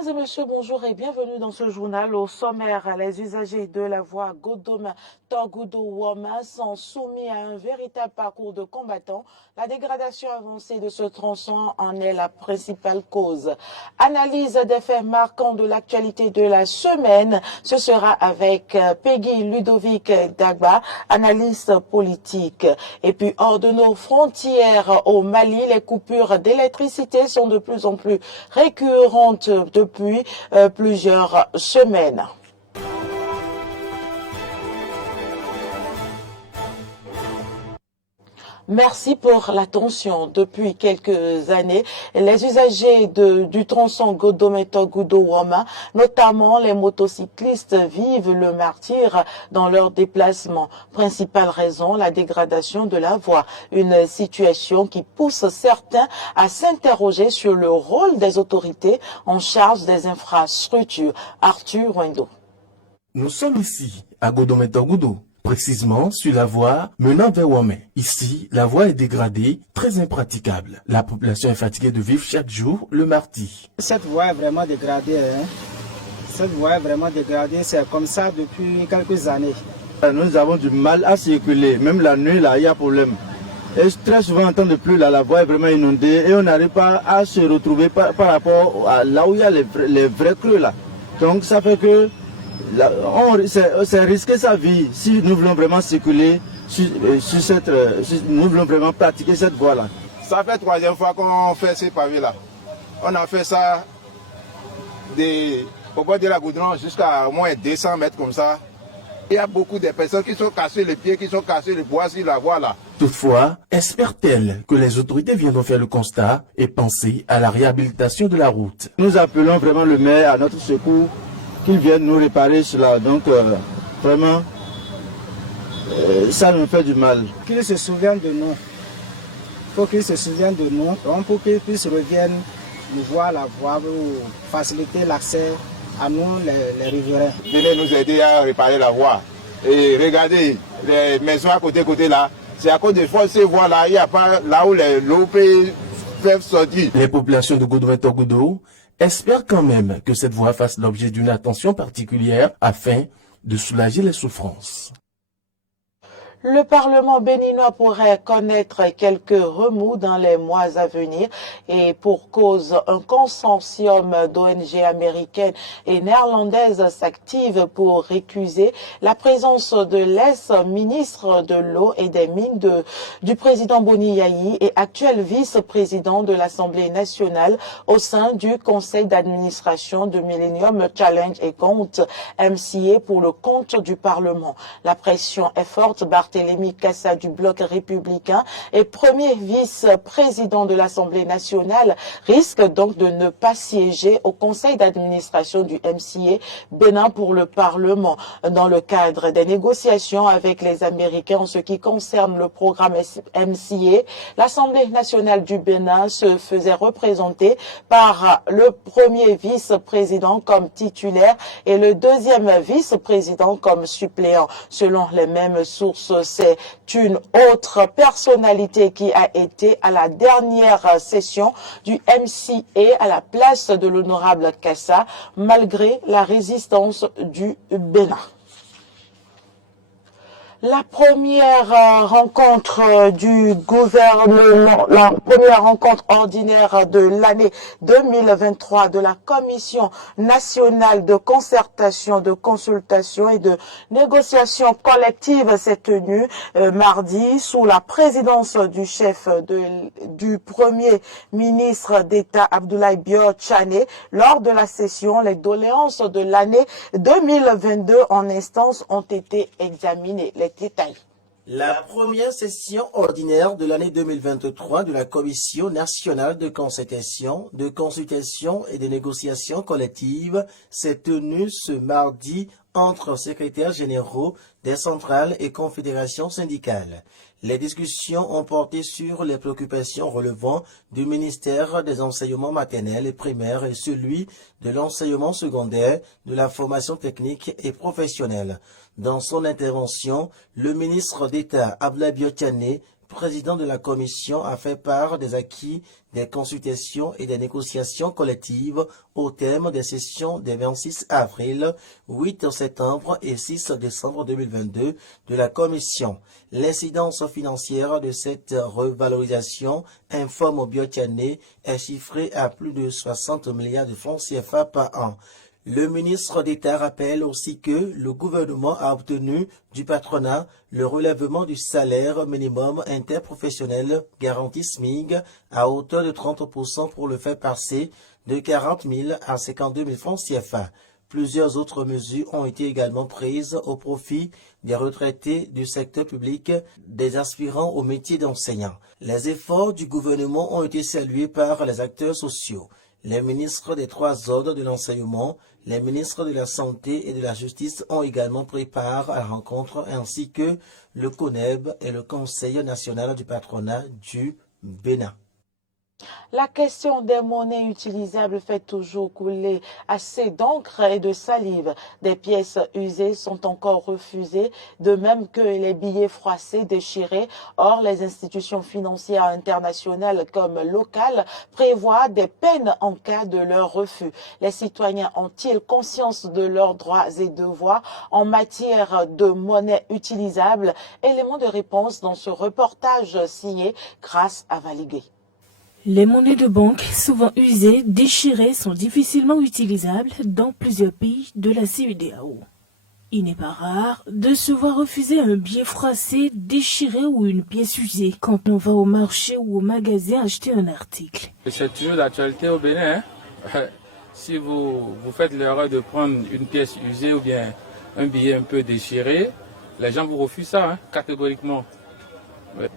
Mesdames et messieurs, bonjour et bienvenue dans ce journal. Au sommaire, les usagers de la voie Godoma-Togudo-Woma sont soumis à un véritable parcours de combattants. La dégradation avancée de ce tronçon en est la principale cause. Analyse des faits marquants de l'actualité de la semaine. Ce sera avec Peggy Ludovic Dagba, analyste politique. Et puis, hors de nos frontières au Mali, les coupures d'électricité sont de plus en plus récurrentes depuis plusieurs semaines. Merci pour l'attention. Depuis quelques années, les usagers du tronçon Godometo-Gudo-Woma, notamment les motocyclistes, vivent le martyre dans leurs déplacements. Principale raison, la dégradation de la voie. Une situation qui pousse certains à s'interroger sur le rôle des autorités en charge des infrastructures. Arthur Wendo. Nous sommes ici, à Godometo-Gudo. Précisément sur la voie menant vers Womé. Ici, la voie est dégradée, très impraticable. La population est fatiguée de vivre chaque jour le martyre. Cette voie est vraiment dégradée. Cette voie est vraiment dégradée. C'est comme ça depuis quelques années. Nous avons du mal à circuler. Même la nuit, là, il y a problème. Et très souvent, en temps de pluie, là, la voie est vraiment inondée et on n'arrive pas à se retrouver par rapport à là où il y a les vrais creux. Là. Donc, ça fait que c'est risquer sa vie si nous voulons vraiment circuler nous voulons vraiment pratiquer cette voie-là. Ça fait troisième fois qu'on fait ces pavés-là. On a fait ça au bord de la goudron jusqu'à au moins 200 mètres comme ça. Il y a beaucoup de personnes qui sont cassées les pieds, qui sont cassées les bois sur la voie-là. Toutefois, espère-t-elle que les autorités viendront faire le constat et penser à la réhabilitation de la route? Nous appelons vraiment le maire à notre secours qu'ils viennent nous réparer cela. Donc, vraiment, ça nous fait du mal. Qu'ils se souviennent de nous. Il faut qu'ils se souviennent de nous. Donc, pour qu'ils puissent revenir nous voir la voie pour faciliter l'accès à nous, les riverains. Venez nous aider à réparer la voie. Et regardez, les maisons à côté là, c'est à cause de ces voies-là, il n'y a pas là où les l'eau peuvent sortir. Les populations de Godometo-Gudo espèrent quand même que cette voie fasse l'objet d'une attention particulière afin de soulager les souffrances. Le Parlement béninois pourrait connaître quelques remous dans les mois à venir et pour cause, un consortium d'ONG américaines et néerlandaises s'active pour récuser la présence de l'ex-ministre de l'eau et des mines du président Boni Yayi et actuel vice-président de l'Assemblée nationale au sein du conseil d'administration de Millennium Challenge et Compte MCA pour le compte du Parlement. La pression est forte. Barthélémy Cassa du bloc républicain et premier vice-président de l'Assemblée nationale risque donc de ne pas siéger au conseil d'administration du MCA Bénin pour le Parlement. Dans le cadre des négociations avec les Américains en ce qui concerne le programme MCA, l'Assemblée nationale du Bénin se faisait représenter par le premier vice-président comme titulaire et le deuxième vice-président comme suppléant. Selon les mêmes sources, c'est une autre personnalité qui a été à la dernière session du MCA à la place de l'honorable Cassa, malgré la résistance du Bénin. La première rencontre du gouvernement, la première rencontre ordinaire de l'année 2023 de la Commission nationale de concertation, de consultation et de négociation collective s'est tenue mardi sous la présidence du chef du Premier ministre d'État Abdoulaye Bio-Tchané. Lors de la session, les doléances de l'année 2022 en instance ont été examinées. Détails. La première session ordinaire de l'année 2023 de la Commission nationale de concertation, de consultation et de négociation collective s'est tenue ce mardi entre secrétaires généraux des centrales et confédérations syndicales. Les discussions ont porté sur les préoccupations relevant du ministère des enseignements maternels et primaires et celui de l'enseignement secondaire, de la formation technique et professionnelle. Dans son intervention, le ministre d'État Abdoulaye Bio-Tchané président de la commission, a fait part des acquis des consultations et des négociations collectives au terme des sessions des 26 avril, 8 septembre et 6 décembre 2022 de la commission. L'incidence financière de cette revalorisation, informe Biotiané, est chiffrée à plus de 60 milliards de francs CFA par an. Le ministre d'État rappelle aussi que le gouvernement a obtenu du patronat le relèvement du salaire minimum interprofessionnel garanti SMIG à hauteur de 30% pour le faire passer de 40 000 à 52 000 francs CFA. Plusieurs autres mesures ont été également prises au profit des retraités du secteur public, des aspirants au métier d'enseignant. Les efforts du gouvernement ont été salués par les acteurs sociaux. Les ministres des 3 ordres de l'enseignement, les ministres de la Santé et de la Justice ont également pris part à la rencontre, ainsi que le CONEB et le Conseil national du patronat du Bénin. La question des monnaies utilisables fait toujours couler assez d'encre et de salive. Des pièces usées sont encore refusées, de même que les billets froissés déchirés. Or, les institutions financières internationales comme locales prévoient des peines en cas de leur refus. Les citoyens ont-ils conscience de leurs droits et devoirs en matière de monnaie utilisable? Élément de réponse dans ce reportage signé Grâce à Valigué. Les monnaies de banque, souvent usées, déchirées, sont difficilement utilisables dans plusieurs pays de la CEDEAO. Il n'est pas rare de se voir refuser un billet froissé, déchiré ou une pièce usée quand on va au marché ou au magasin acheter un article. C'est toujours d'actualité au Bénin. Si vous faites l'erreur de prendre une pièce usée ou bien un billet un peu déchiré, les gens vous refusent ça catégoriquement. Ouais.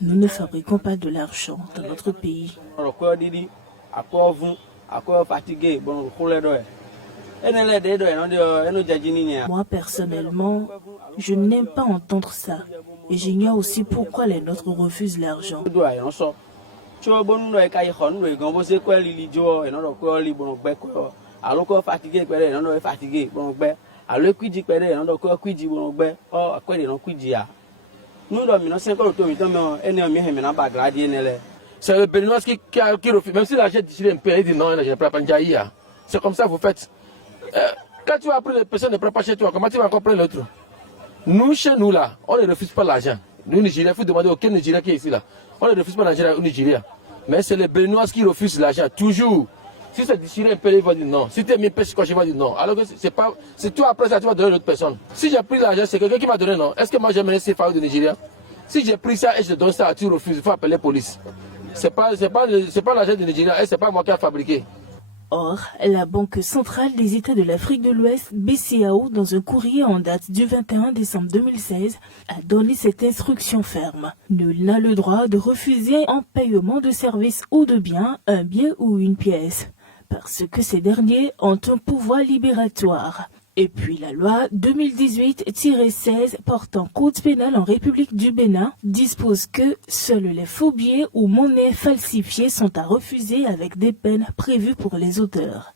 Nous ne fabriquons pas de l'argent dans notre pays. Moi, personnellement, je n'aime pas entendre ça. Et j'ignore aussi pourquoi les nôtres refusent l'argent. C'est le Béninois qui refuse. Même si l'argent est déchiré un peu, il dit non, je ne prends pas de. C'est comme ça que vous faites. Quand tu as pris les personnes ne prennent pas chez toi, comment tu vas encore prendre l'autre? Nous, chez nous, là, on ne refuse pas l'argent. Nous, Nigériens, il faut demander auquel Nigérien qui est ici, là. On ne refuse pas l'argent au Nigeria. Mais c'est les Béninois qui refusent l'argent, toujours. Si c'est déchiré un peu, il va dire non. Si tu as mis un peu, il va dire non. Alors que c'est toi après ça, tu vas donner à l'autre personne. Si j'ai pris l'argent, c'est quelqu'un qui m'a donné non. Est-ce que moi j'ai mené ces fards de Nigeria? Si j'ai pris ça et je donne ça, tu refuses, il faut appeler la police. C'est pas l'argent de Nigeria et c'est pas moi qui ai fabriqué. Or, la Banque centrale des États de l'Afrique de l'Ouest, BCAO, dans un courrier en date du 21 décembre 2016, a donné cette instruction ferme. Nul n'a le droit de refuser en paiement de services ou de biens un bien ou une pièce, parce que ces derniers ont un pouvoir libératoire. Et puis la loi 2018-16 portant code pénal en République du Bénin dispose que seuls les faux billets ou monnaies falsifiées sont à refuser avec des peines prévues pour les auteurs.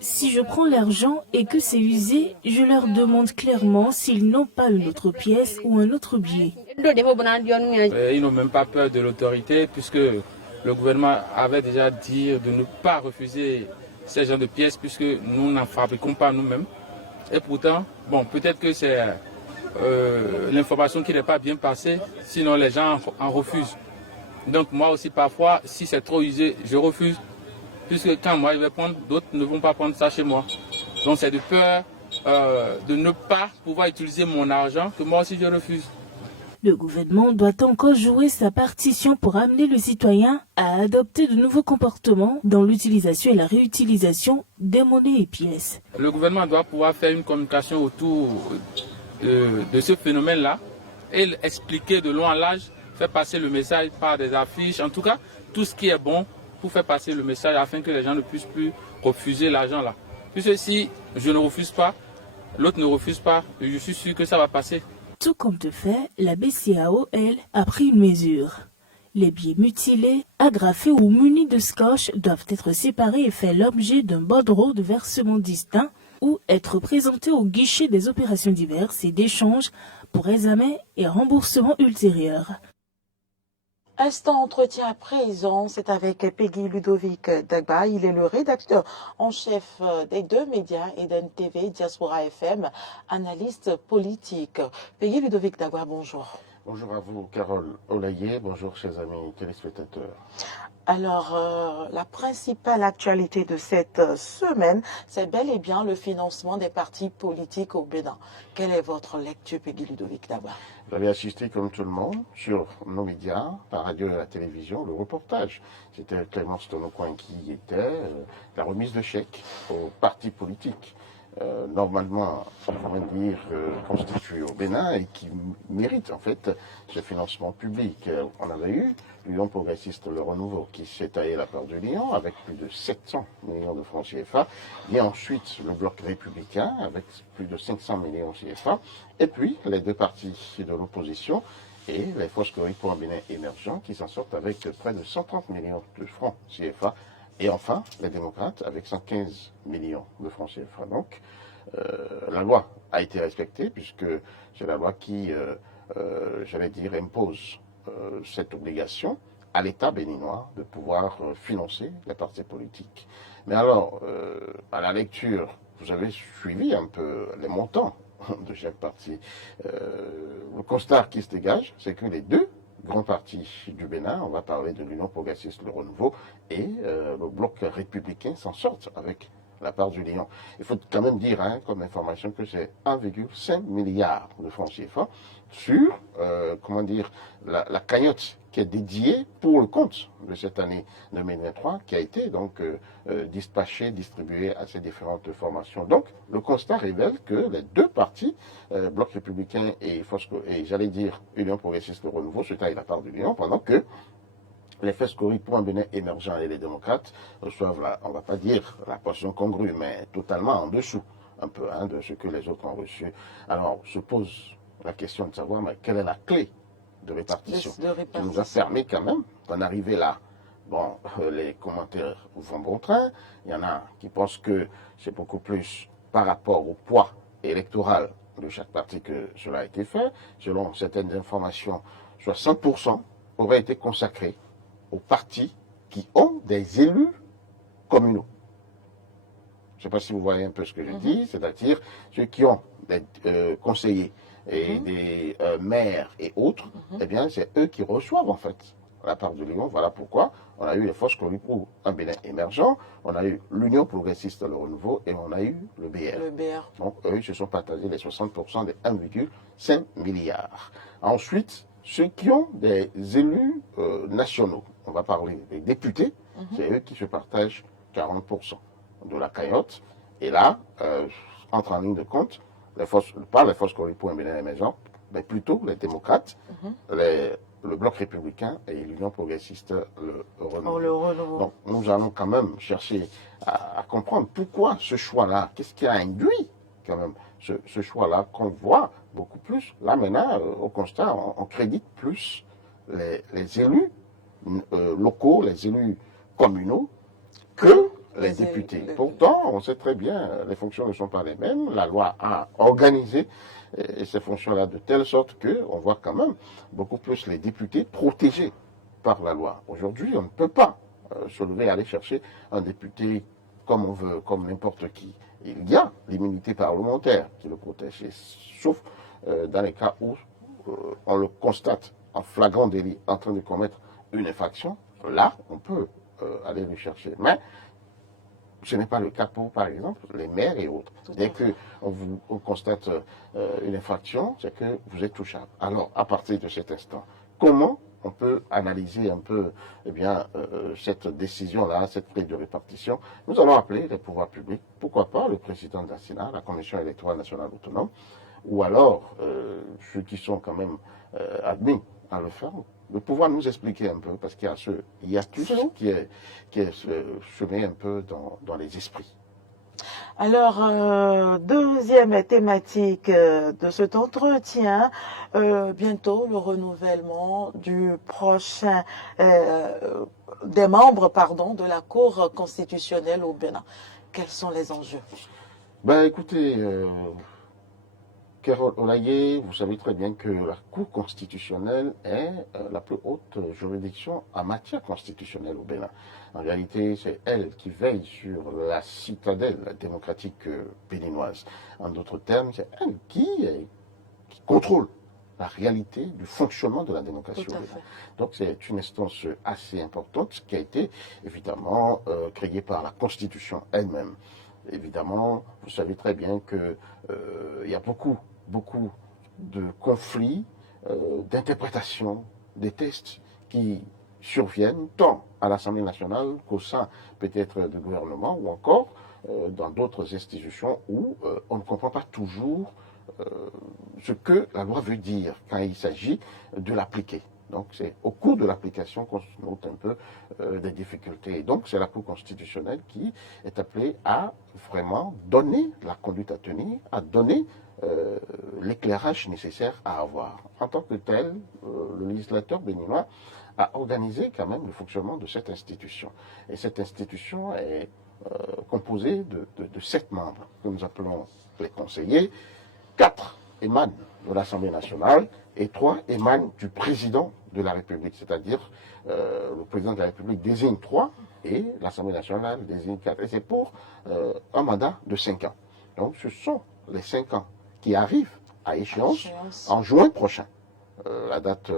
Si je prends l'argent et que c'est usé, je leur demande clairement s'ils n'ont pas une autre pièce ou un autre billet. Ils n'ont même pas peur de l'autorité puisque le gouvernement avait déjà dit de ne pas refuser ces genres de pièces puisque nous n'en fabriquons pas nous-mêmes. Et pourtant, bon, peut-être que c'est l'information qui n'est pas bien passée, sinon les gens en refusent. Donc moi aussi parfois, si c'est trop usé, je refuse. Puisque quand moi je vais prendre, d'autres ne vont pas prendre ça chez moi. Donc c'est de peur de ne pas pouvoir utiliser mon argent que moi aussi je refuse. Le gouvernement doit encore jouer sa partition pour amener le citoyen à adopter de nouveaux comportements dans l'utilisation et la réutilisation des monnaies et pièces. Le gouvernement doit pouvoir faire une communication autour de ce phénomène-là et expliquer de long en large, faire passer le message par des affiches, en tout cas tout ce qui est bon pour faire passer le message afin que les gens ne puissent plus refuser l'argent là. Puisque si je ne refuse pas, l'autre ne refuse pas, je suis sûr que ça va passer. Tout comme de fait, la BCAO, elle, a pris une mesure. Les billets mutilés, agrafés ou munis de scotch doivent être séparés et faire l'objet d'un bordereau de versement distinct ou être présenté au guichet des opérations diverses et d'échanges pour examen et remboursement ultérieur. Instant entretien à présent, c'est avec Peggy Ludovic Dagba. Il est le rédacteur en chef des deux médias, Eden TV, Diaspora FM, analyste politique. Peggy Ludovic Dagba, bonjour. Bonjour à vous, Carole Olaye. Bonjour, chers amis téléspectateurs. Alors, la principale actualité de cette semaine, c'est bel et bien le financement des partis politiques au Bénin. Quelle est votre lecture, Peggy Ludovic Dagba? Vous avez assisté, comme tout le monde, sur nos médias, la radio et la télévision, le reportage. C'était Clémence Tonocoin qui était la remise de chèques aux partis politiques. Normalement, comment dire, constitués au Bénin et qui méritent en fait ce financement public. On avait eu l'Union progressiste Le Renouveau qui s'est taillé la part du lion avec plus de 700 millions de francs CFA, et ensuite le bloc républicain avec plus de 500 millions CFA, et puis les deux partis de l'opposition et les Foscories pour un Bénin émergent qui s'en sortent avec près de 130 millions de francs CFA. Et enfin, les démocrates avec 115 millions de francs CFA. Donc, la loi a été respectée puisque c'est la loi qui, j'allais dire, impose cette obligation à l'État béninois de pouvoir financer les partis politiques. Mais alors, à la lecture, vous avez suivi un peu les montants de chaque parti. Le constat qui se dégage, c'est que les deux grands partis du Bénin, on va parler de l'Union progressiste Le Renouveau et le bloc républicain s'en sortent avec la part du lion. Il faut quand même dire, comme information, que c'est 1,5 milliard de francs CFA sur, comment dire, la cagnotte qui est dédiée pour le compte de cette année 2023, qui a été donc dispatchée, distribuée à ces différentes formations. Donc, le constat révèle que les deux partis, Bloc républicain et j'allais dire Union progressiste Le Renouveau, se taillent la part du lion, pendant que les Foscories pour un Bénin émergent et les démocrates reçoivent, on ne va pas dire la portion congrue, mais totalement en dessous un peu de ce que les autres ont reçu. Alors, se pose la question de savoir mais quelle est la clé de répartition qui nous a permis quand même d'en arriver là. Bon, les commentaires vont bon train. Il y en a qui pensent que c'est beaucoup plus par rapport au poids électoral de chaque parti que cela a été fait. Selon certaines informations, 60% auraient été consacrés aux partis qui ont des élus communaux. Je ne sais pas si vous voyez un peu ce que je dis, c'est-à-dire ceux qui ont des conseillers et des maires et autres, eh bien c'est eux qui reçoivent en fait la part du lion. Voilà pourquoi on a eu les Foscories pour un Bénin émergent, on a eu l'Union progressiste Le Renouveau et on a eu le BR. Donc eux ils se sont partagés les 60% des 1,5 milliard. Ensuite, ceux qui ont des élus nationaux, on va parler des députés, c'est eux qui se partagent 40% de la cagnotte. Et là, entre en ligne de compte, pas les Foscories pour un Bénin émergent, mais plutôt les démocrates, le Bloc républicain et l'Union progressiste Le Renouveau. Donc nous allons quand même chercher à comprendre pourquoi ce choix-là, qu'est-ce qui a induit quand même ce choix-là qu'on voit beaucoup plus. Là maintenant, au constat, on crédite plus les élus locaux, les élus communaux que les députés. Pourtant, on sait très bien, les fonctions ne sont pas les mêmes. La loi a organisé ces fonctions-là de telle sorte qu'on voit quand même beaucoup plus les députés protégés par la loi. Aujourd'hui, on ne peut pas se lever et aller chercher un député comme on veut, comme n'importe qui. Il y a l'immunité parlementaire qui le protège, sauf dans les cas où on le constate en flagrant délit en train de commettre une infraction. Là, on peut aller le chercher. Mais ce n'est pas le cas pour, par exemple, les maires et autres. Dès qu'on constate une infraction, c'est que vous êtes touchable. Alors, à partir de cet instant, comment on peut analyser un peu cette décision-là, cette clé de répartition? Nous allons appeler les pouvoirs publics, pourquoi pas le président de la Sénat, la Commission électorale nationale autonome, ou alors ceux qui sont quand même admis à le faire, de pouvoir nous expliquer un peu, parce qu'il y a ce hiatus qui est semé un peu dans les esprits. Alors, deuxième thématique de cet entretien, bientôt le renouvellement du prochain des membres de la Cour constitutionnelle au Bénin. Quels sont les enjeux? Ben écoutez, Carole Olaye, vous savez très bien que la Cour constitutionnelle est la plus haute juridiction en matière constitutionnelle au Bénin. En réalité, c'est elle qui veille sur la citadelle démocratique béninoise. En d'autres termes, c'est elle qui contrôle la réalité du fonctionnement de la démocratie au Bénin. Donc c'est une instance assez importante qui a été évidemment créée par la Constitution elle-même. Évidemment, vous savez très bien qu'il y a beaucoup de conflits, d'interprétations, des tests qui surviennent tant à l'Assemblée nationale qu'au sein peut-être du gouvernement ou encore dans d'autres institutions où on ne comprend pas toujours ce que la loi veut dire quand il s'agit de l'appliquer. Donc c'est au cours de l'application qu'on se note un peu des difficultés. Donc c'est la Cour constitutionnelle qui est appelée à vraiment donner la conduite à tenir, à donner l'éclairage nécessaire à avoir. En tant que tel, le législateur béninois a organisé quand même le fonctionnement de cette institution. Et cette institution est composée de 7 membres que nous appelons les conseillers. 4 émanent de l'Assemblée nationale et 3 émanent du président de la République, c'est-à-dire le président de la République désigne 3 et l'Assemblée nationale désigne 4. Et c'est pour un mandat de 5 ans. Donc ce sont les 5 ans qui arrivent à échéance en juin prochain. La date,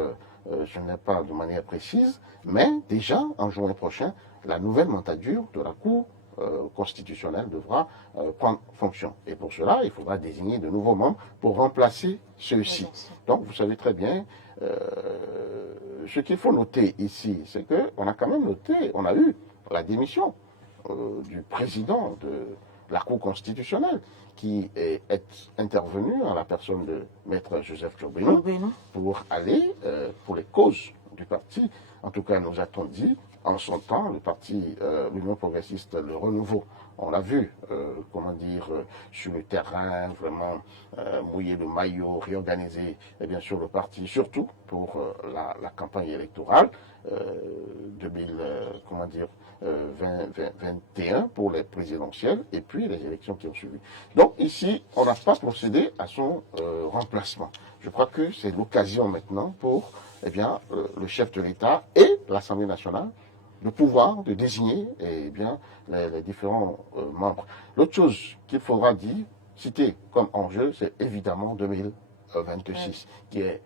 je n'ai pas de manière précise, mais déjà en juin prochain, la nouvelle mandature de la Cour constitutionnelle devra prendre fonction. Et pour cela, il faudra désigner de nouveaux membres pour remplacer ceux-ci. Donc, vous savez très bien, ce qu'il faut noter ici, c'est qu'on a quand même noté, on a eu la démission du président de la Cour constitutionnelle qui est intervenu en la personne de Maître Joseph Tchobeno pour aller pour les causes du parti. En tout cas, nous a-t-on dit, en son temps, le parti l'Union progressiste, le renouveau, on l'a vu, sur le terrain, vraiment mouiller le maillot, réorganiser, et bien sûr, le parti, surtout pour la campagne électorale 2021 pour les présidentielles et puis les élections qui ont suivi. Donc ici, on n'a pas procédé à son remplacement. Je crois que c'est l'occasion maintenant pour le chef de l'État et l'Assemblée nationale le pouvoir de désigner les différents membres. L'autre chose qu'il faudra citer comme enjeu, c'est évidemment 2026, qui est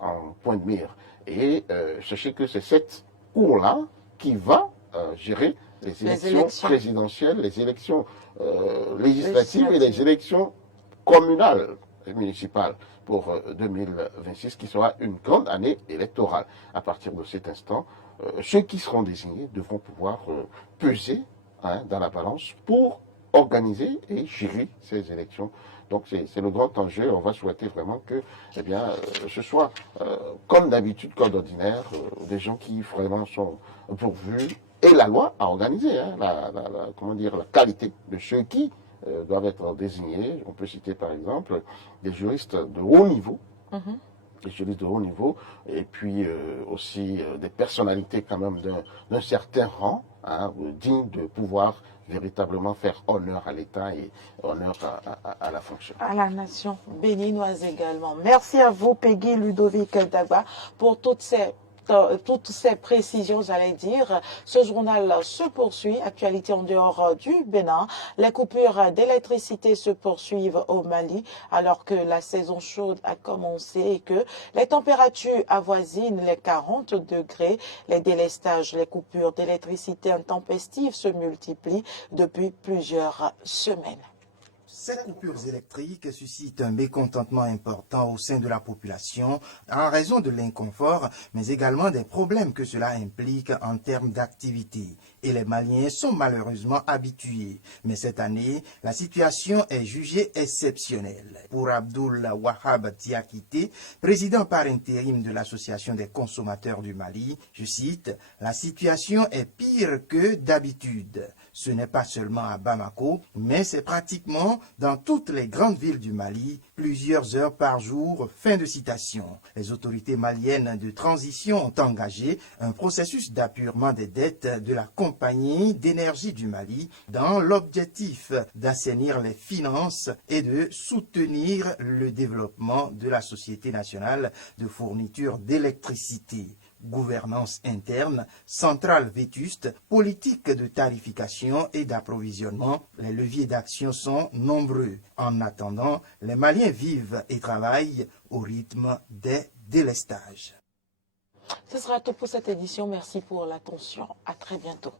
en point de mire. Et sachez que c'est cette cour-là qui va gérer les élections présidentielles, les élections législatives et les élections communales et municipales pour 2026, qui sera une grande année électorale. À partir de cet instant, ceux qui seront désignés devront pouvoir peser dans la balance pour organiser et gérer ces élections. Donc c'est le grand enjeu. On va souhaiter vraiment que ce soit comme d'habitude, comme d'ordinaire, des gens qui vraiment sont pourvus, et la loi a organisé la qualité de ceux qui doivent être désignés. On peut citer par exemple des juristes de haut niveau, des juristes de haut niveau, et puis aussi des personnalités quand même d'un certain rang, dignes de pouvoir véritablement faire honneur à l'État et honneur à la fonction. À la nation béninoise également. Merci à vous, Peggy Ludovic Dagba, pour toutes ces précisions, j'allais dire. Ce journal se poursuit. Actualité en dehors du Bénin. Les coupures d'électricité se poursuivent au Mali alors que la saison chaude a commencé et que les températures avoisinent les 40 degrés. Les délestages, les coupures d'électricité intempestives se multiplient depuis plusieurs semaines. Ces coupures électriques suscitent un mécontentement important au sein de la population en raison de l'inconfort, mais également des problèmes que cela implique en termes d'activité. Et les Maliens sont malheureusement habitués. Mais cette année, la situation est jugée exceptionnelle. Pour Abdoul Wahab Tiakité, président par intérim de l'Association des consommateurs du Mali, je cite, « La situation est pire que d'habitude ». Ce n'est pas seulement à Bamako, mais c'est pratiquement dans toutes les grandes villes du Mali, plusieurs heures par jour. Fin de citation. Les autorités maliennes de transition ont engagé un processus d'appurement des dettes de la Compagnie d'énergie du Mali dans l'objectif d'assainir les finances et de soutenir le développement de la Société nationale de fourniture d'électricité. Gouvernance interne, centrale vétuste, politique de tarification et d'approvisionnement, les leviers d'action sont nombreux. En attendant, les Maliens vivent et travaillent au rythme des délestages. Ce sera tout pour cette édition. Merci pour l'attention. À très bientôt.